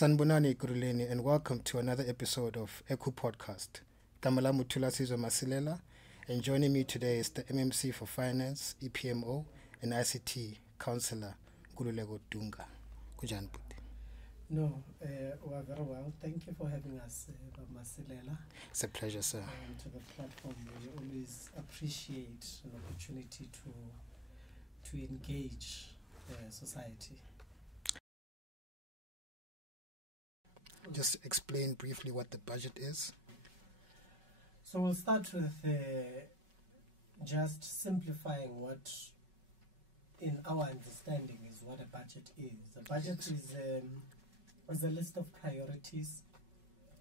Sanbonani Kuruleni, and welcome to another episode of EkuPodcast. Tamala Mutula Sizo Masilela, and joining me today is the MMC for Finance, EPMO, and ICT Councillor Nkululeko Dunga. Kujanputi. No, we're very well. Thank you for having us, Masilela. It's a pleasure, sir. To the platform, we always appreciate an opportunity to engage society. Just explain briefly what the budget is. So we'll start with just simplifying what, in our understanding, is what a budget is. A budget is a list of priorities,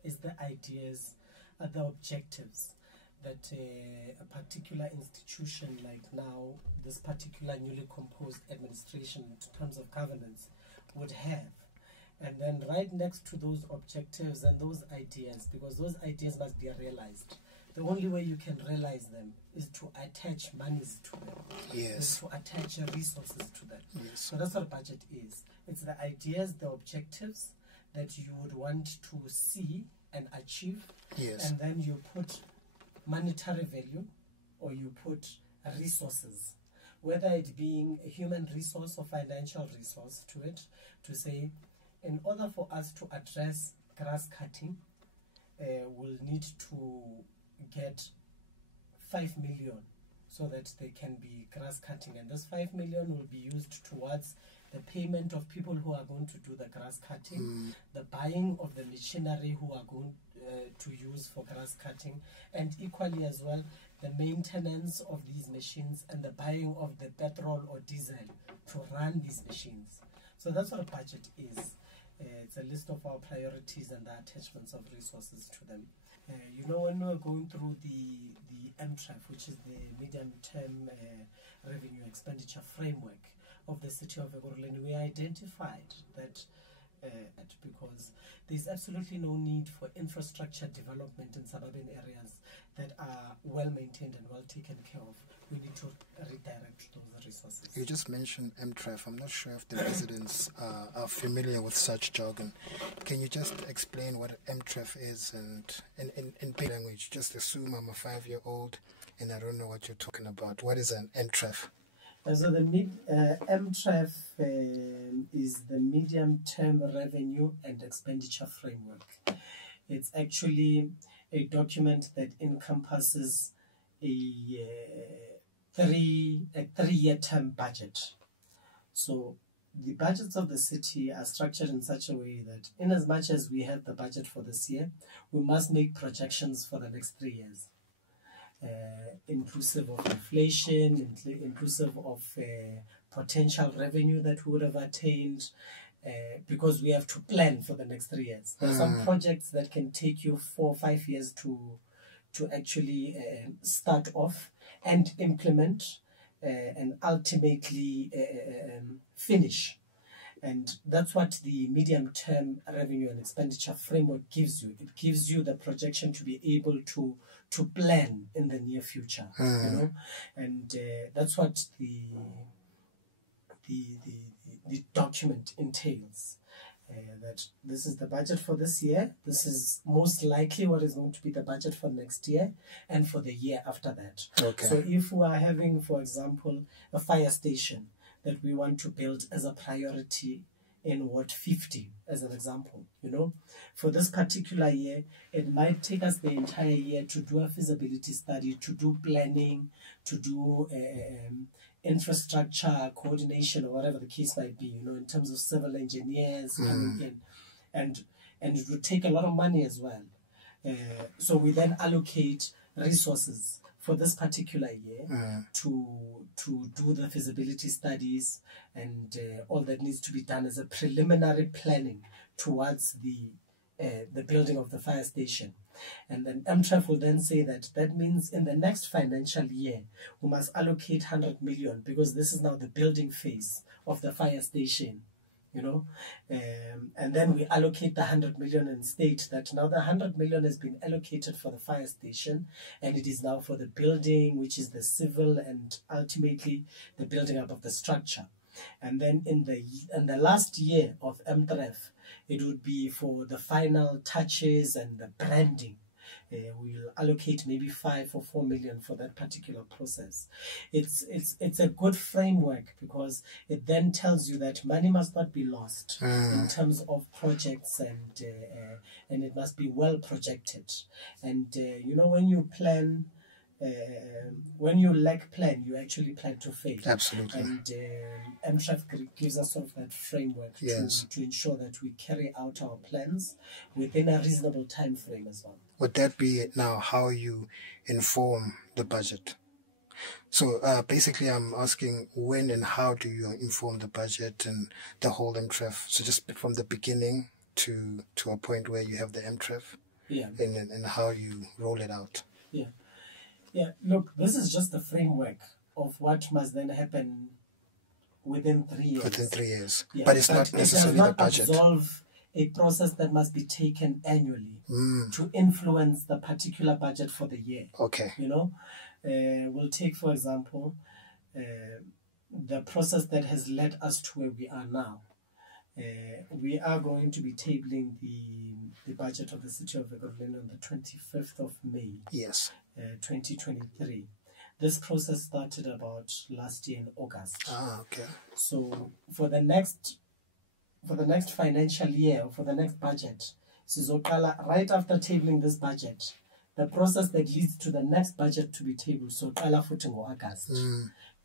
is the ideas, are the objectives that a particular institution, like now this particular newly composed administration in terms of governance, would have. And then right next to those objectives and those ideas, because those ideas must be realized, the only way you can realize them is to attach monies to them. Yes. Is to attach resources to them. Yes. So that's what a budget is. It's the ideas, the objectives that you would want to see and achieve. Yes. And then you put monetary value or you put resources, whether it being a human resource or financial resource to it, to say, in order for us to address grass cutting, we'll need to get 5 million so that there can be grass cutting. And this 5 million will be used towards the payment of people who are going to do the grass cutting, the buying of the machinery who are going to use for grass cutting, and equally as well, the maintenance of these machines and the buying of the petrol or diesel to run these machines. So that's what a budget is. It's a list of our priorities and the attachments of resources to them. When we're going through the MTRF, which is the medium-term revenue expenditure framework of the city of Ekurhuleni, we identified that because there's absolutely no need for infrastructure development in suburban areas that are well maintained and well taken care of. We need to redirect those resources. You just mentioned MTRF. I'm not sure if the residents are familiar with such jargon. Can you just explain what MTRF is, and in plain language? Just assume I'm a 5-year-old and I don't know what you're talking about. What is an MTRF? So the MTRF is the medium-term revenue and expenditure framework. It's actually a document that encompasses a three-year term budget. So the budgets of the city are structured in such a way that in as much as we have the budget for this year, we must make projections for the next 3 years. Inclusive of inflation, inclusive of potential revenue that we would have attained, because we have to plan for the next 3 years. There are some projects that can take you 4 or 5 years to actually start off and implement and ultimately finish. And that's what the medium-term revenue and expenditure framework gives you. It gives you the projection to be able to plan in the near future, and that's what the document entails. That this is the budget for this year. This is most likely what is going to be the budget for next year and for the year after that. Okay. So if we are having, for example, a fire station that we want to build as a priority in Ward 50, as an example, for this particular year, it might take us the entire year to do a feasibility study, to do planning, to do infrastructure coordination, or whatever the case might be, in terms of civil engineers coming in, and it would take a lot of money as well. So we then allocate resources for this particular year to do the feasibility studies and all that needs to be done as a preliminary planning towards the building of the fire station. And then MTRF will then say that means in the next financial year, we must allocate 100 million because this is now the building phase of the fire station, and then we allocate the 100 million and state that now the 100 million has been allocated for the fire station and it is now for the building, which is the civil and ultimately the building up of the structure. And then in the last year of MTREF, it would be for the final touches and the branding. We'll allocate maybe 5 or 4 million for that particular process. It's a good framework because it then tells you that money must not be lost in terms of projects, and it must be well projected. And when you plan, when you lack plan, you actually plan to fail. Absolutely. And MTREF gives us sort of that framework to ensure that we carry out our plans within a reasonable time frame as well. Would that be now how you inform the budget? So basically I'm asking when and how do you inform the budget and the whole MTREF? So just from the beginning to a point where you have the MTREF, and how you roll it out. Yeah, look, this is just the framework of what must then happen within 3 years. Within 3 years. But it's not necessarily the budget. It does not absolve a process that must be taken annually to influence the particular budget for the year. Okay. We'll take, for example, the process that has led us to where we are now. We are going to be tabling the budget of the City of Ekurhuleni on the 25th of May. Yes. 2023. This process started about last year in August. Okay. So for the next financial year, or for the next budget, right after tabling this budget, the process that leads to the next budget to be tabled, so August,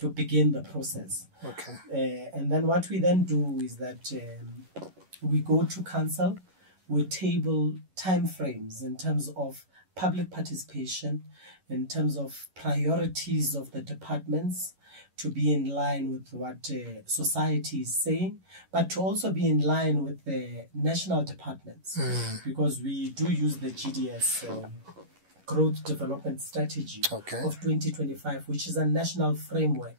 to begin the process. Okay. And then what we then do is that we go to council, we table timeframes in terms of public participation, in terms of priorities of the departments, to be in line with what society is saying, but to also be in line with the national departments, because we do use the GDS Growth Development Strategy of 2025, which is a national framework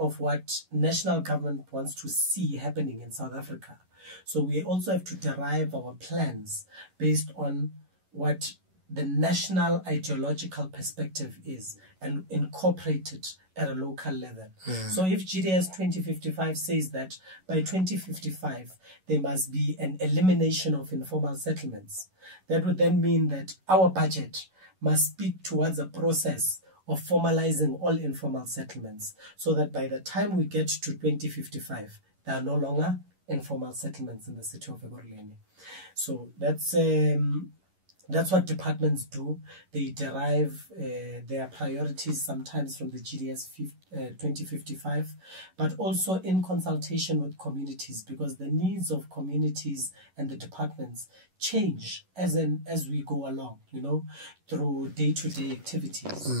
of what national government wants to see happening in South Africa. So we also have to derive our plans based on what the national ideological perspective is and incorporate it at a local level. So if GDS 2055 says that by 2055 there must be an elimination of informal settlements, that would then mean that our budget must speak towards a process of formalizing all informal settlements, so that by the time we get to 2055 there are no longer informal settlements in the City of Ekurhuleni. So that's what departments do. They derive their priorities sometimes from the GDS 2055, but also in consultation with communities, because the needs of communities and the departments change as we go along, through day-to-day activities.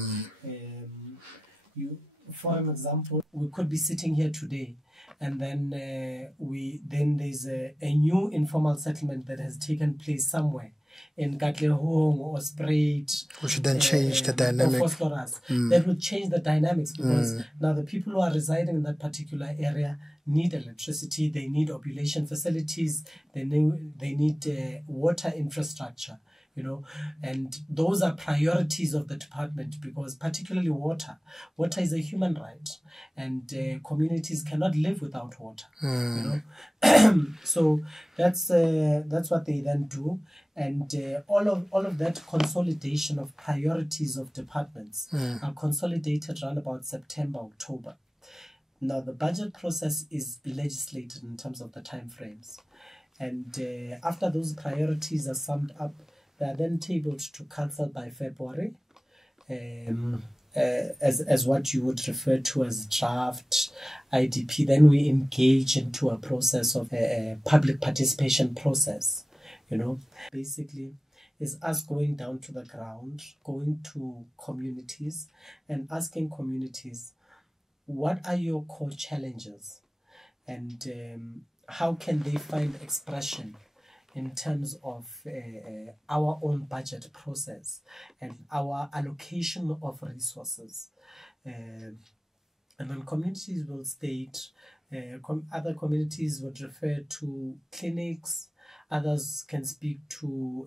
For an example, we could be sitting here today, and then there's a new informal settlement that has taken place somewhere in Cllr or Sprayed, which would then change the dynamic. That would change the dynamics, because now the people who are residing in that particular area need electricity, they need ovulation facilities, they need water infrastructure, and those are priorities of the department, because particularly water is a human right, and communities cannot live without water. So that's what they then do, and all of that consolidation of priorities of departments are consolidated around about September, October. Now the budget process is legislated in terms of the time frames, and after those priorities are summed up, they are then tabled to council by February, as what you would refer to as draft IDP. Then we engage into a process of a public participation process. Basically is us going down to the ground, going to communities and asking communities, what are your core challenges, and how can they find expression in terms of our own budget process and our allocation of resources. And then communities will state, other communities would refer to clinics, others can speak to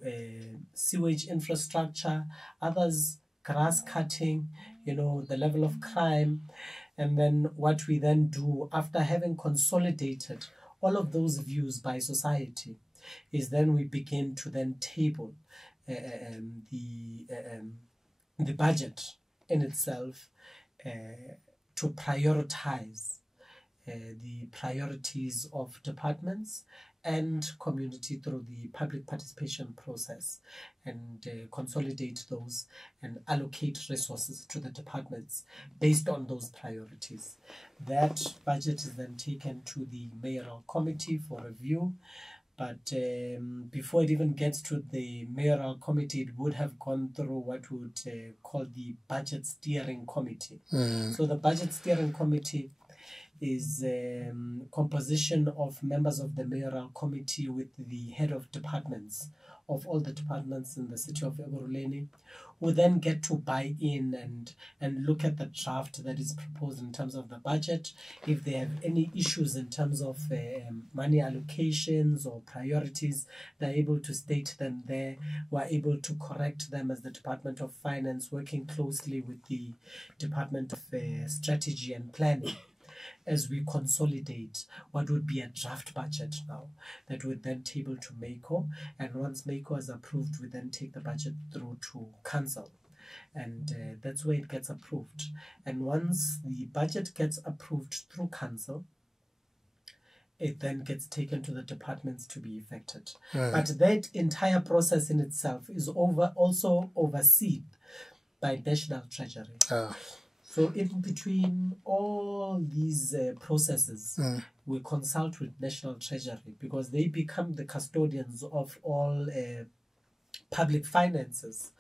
sewage infrastructure, others grass cutting, the level of crime. And then what we then do after having consolidated all of those views by society is then we begin to then table the budget in itself to prioritize the priorities of departments and community through the public participation process, and consolidate those and allocate resources to the departments based on those priorities. That budget is then taken to the mayoral committee for review. But before it even gets to the mayoral committee, it would have gone through what we would call the budget steering committee. So the budget steering committee is composition of members of the mayoral committee with the head of departments of all the departments in the city of Ekurhuleni, who then get to buy in and look at the draft that is proposed in terms of the budget. If they have any issues in terms of money allocations or priorities, they're able to state them there. We're able to correct them as the Department of Finance, working closely with the Department of Strategy and Planning, as we consolidate what would be a draft budget now that would then table to MACO. And once MACO is approved, we then take the budget through to council. And that's where it gets approved. And once the budget gets approved through council, it then gets taken to the departments to be effected. But that entire process in itself is also overseen by National Treasury. So in between all these processes, we consult with National Treasury, because they become the custodians of all public finances